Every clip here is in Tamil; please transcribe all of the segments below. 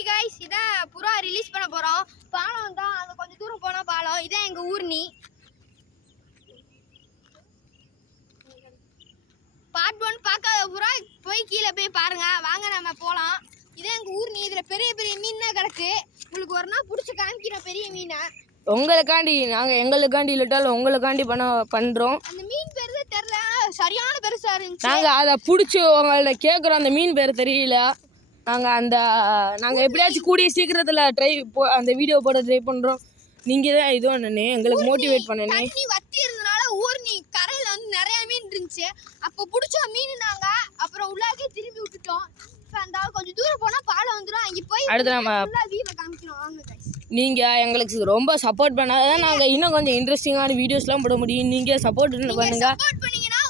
ஹாய் गाइस இதான் புறா ரிலீஸ் பண்ண போறோம். பாலம் தான் அங்க கொஞ்சம் தூரம் போனா பாலம். இதான் எங்க ஊர்னி. பார்ட் 1 பார்க்காத புறா போய் கீழ போய் பாருங்க. வாங்க நம்ம போலாம். இதான் எங்க ஊர்னி. இதுல பெரிய பெரிய மீன் தான் கிடக்கு. உங்களுக்கு ஒரு நாள் புடிச்சு காமிக்கிற பெரிய மீனை. உங்களுக்காண்டி நாங்க எங்களுக்காண்டி இல்லட்டாலும் உங்களுக்காண்டி பண்றோம். அந்த மீன் பேரு தெரியல, சரியான பெருசா இருந்துச்சு. நாங்க அத புடிச்சு உங்கள்ட்ட கேக்குறோம். அந்த மீன் பேர் தெரியல. நாங்க எப்படியாச்சும் கூடிய சீக்கிரத்துல அந்த வீடியோ போட ட்ரை பண்றோம். நீங்க தான் இது ஒண்ணு எங்களுக்கு மோட்டிவேட் பண்ணனே. தண்ணி வத்தி இருந்தனால ஊர்னி கரையில வந்து நிறைய மீன் இருந்துச்சு. அப்ப புடிச்ச மீன் நாங்க அப்புறம் உள்ளாக்கே திரும்பி விட்டுட்டோம். அந்த கொஞ்சம் தூரம் போனா பாலம் வந்துரும். அங்க போய் அடுத்து நம்ம வீடியோ காமிக்கிறோம். வாங்க गाइस. நீங்க எங்களுக்கு ரொம்ப சப்போர்ட் பண்ணாதான் நாங்க இன்னும் கொஞ்சம் இன்ட்ரெஸ்டிங்கான வீடியோஸ்லாம் போட முடியும். நீங்க சப்போர்ட் பண்ணுங்க. சப்போர்ட் பண்ணீங்கன்னா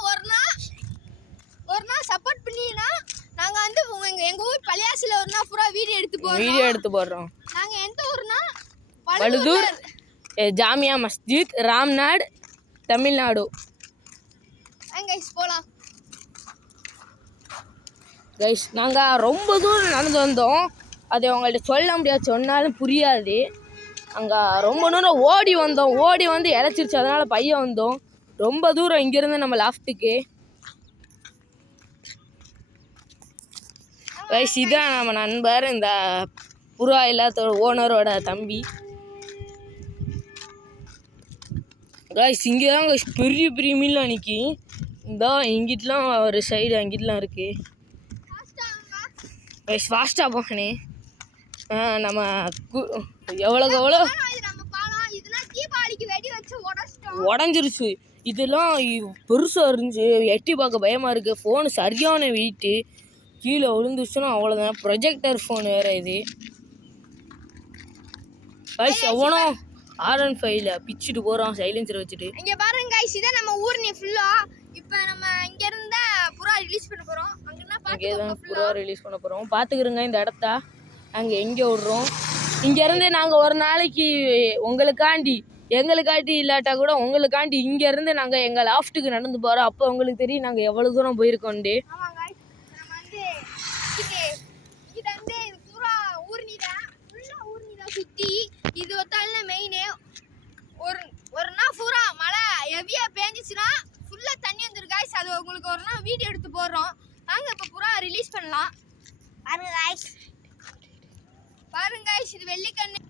ஒரு நாள் சப்போர்ட் பண்ணீங்கன்னா நாங்க வந்து எங்க ஊர் பள்ளியாசில ஒரு நாள் பூரா வீடியோ எடுத்து போடுறோம். நாங்க எந்த ஊர்னா வழுதூர் ஜாமியா மஸ்ஜித், ராம்நாடு, தமிழ்நாடு. गाइस போலாம். கைஸ் நாங்கள் ரொம்ப தூரம் நடந்து வந்தோம். அதை உங்கள்கிட்ட சொல்ல முடியாது, சொன்னாலும் புரியாது. அங்கே ரொம்ப தூரம் ஓடி வந்து இழைச்சிருச்சு. அதனால் பையன் வந்தோம் ரொம்ப தூரம் இங்கேருந்து நம்ம லாஃப்ட்டுக்கு. கைஸ் இதான் நம்ம நண்பர், இந்த புறா எல்லாத்தோட ஓனரோட தம்பி. கைஸ் இங்கே தான் பெரிய பெரிய மீன்லாம் நிற்கி. இந்த இங்கிட்டலாம் ஒரு சைடு அங்கிட்டலாம் இருக்குது. ஃபாஸ்ட்டாக போகணே. நம்ம எவ்வளோக்கு எவ்வளோ உடஞ்சிருச்சு. இதெல்லாம் பெருசாக இருந்துச்சு, எட்டி பார்க்க பயமாக இருக்குது. ஃபோனு சரியான வெயிட்டு, கீழே விழுந்துச்சுன்னா அவ்வளோதான். ப்ரொஜெக்டர் ஃபோன் வேறு இது. கைஸ் எவ்வளோ R15 பிச்சுட்டு போகிறோம் சைலன்சர் வச்சுட்டு. இங்கே பாருங்க கைஸ், இதான் நம்ம ஊர்னி ஃபுல்லாக. இப்போ நம்ம இங்கே இருந்தா புறா ரிலீஸ் பண்ண போகிறோம். இங்கே தான் புறா ரிலீஸ் பண்ண போகிறோம். பார்த்துக்கிறோங்க இந்த இடத்த. நாங்கள் எங்கே விட்றோம் இங்கேருந்து. நாங்கள் ஒரு நாளைக்கு எங்களுக்காண்டி இல்லாட்டா கூட உங்களுக்காண்டி இங்கேருந்து நாங்கள் எங்கள் லாஃப்ட்டுக்கு நடந்து போகிறோம். அப்போ உங்களுக்கு தெரியும் நாங்கள் எவ்வளோ தூரம் போயிருக்கோண்டு. சுற்றி இது ஒத்தால மெயினே ஒரு நாள் பூரா மழை ஹெவியா பேஞ்சிச்சுன்னா ஃபுல்லா தண்ணி வந்துரும் गाइस. அது உங்களுக்கு ஒரு நாள் வீடியோ எடுத்து போடுறோம். வாங்க இப்ப புறா ரிலீஸ் பண்ணலாம். பாருங்க गाइस இது வெள்ளிக்கண்ணு.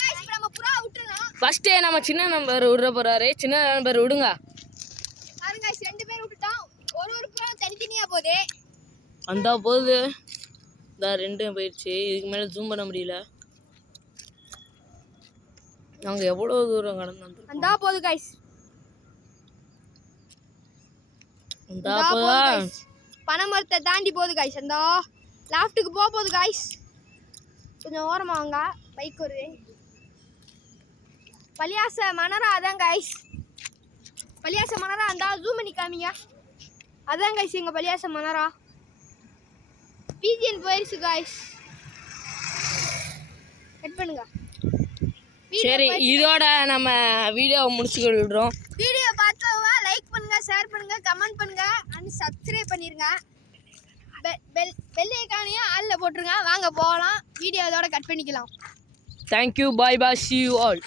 गाइस இப்ப நம்ம புறா விட்டுறலாம். ஃபர்ஸ்ட் நம்ம சின்ன நம்பர் விடுற போறாரு. சின்ன நம்பர் விடுங்க. பாருங்க गाइस ரெண்டு பேர் விட்டுட்டோம். ஒரு புறா தனித்தனியா போகுது. அந்த போகுது. இந்த ரெண்டும் போயிடுச்சு. இதுக்கு மேலே ஜூம் பண்ண முடியல. நாங்கள் எவ்வளோ தூரம் கடந்து வந்தோம். அந்த போகுது गाइस. அந்த போகுது. பனைமரத்தை தாண்டி போகுது गाइस. அந்த லாஃப்ட்டுக்கு போகுது गाइस. கொஞ்சம் ஓரமா வாங்க. பைக் வருது. பள்ளியாச மணரா அதான் गाइस. பள்ளியாச மணரா அந்த ஜூம் பண்ணி காமிங்க. அதான் गाइस எங்க பள்ளியாச மணரா. பிஜிஎன் போயிருச்சு गाइस. கட் பண்ணுங்க. சரி இதோட நம்ம வீடியோவை முடிச்சுக்கிடுறோம். வீடியோ பார்த்தவங்க லைக் பண்ணுங்க, ஷேர் பண்ணுங்க, கமெண்ட் பண்ணுங்க, அண்ட் சப்ஸ்கிரைப் பண்ணிருங்க. பெல் ஐகானையும் ஆல்ல போட்டுருங்க. வாங்க போகலாம். வீடியோ இதோட கட் பண்ணிக்கலாம். Thank you, bye bye, see you all.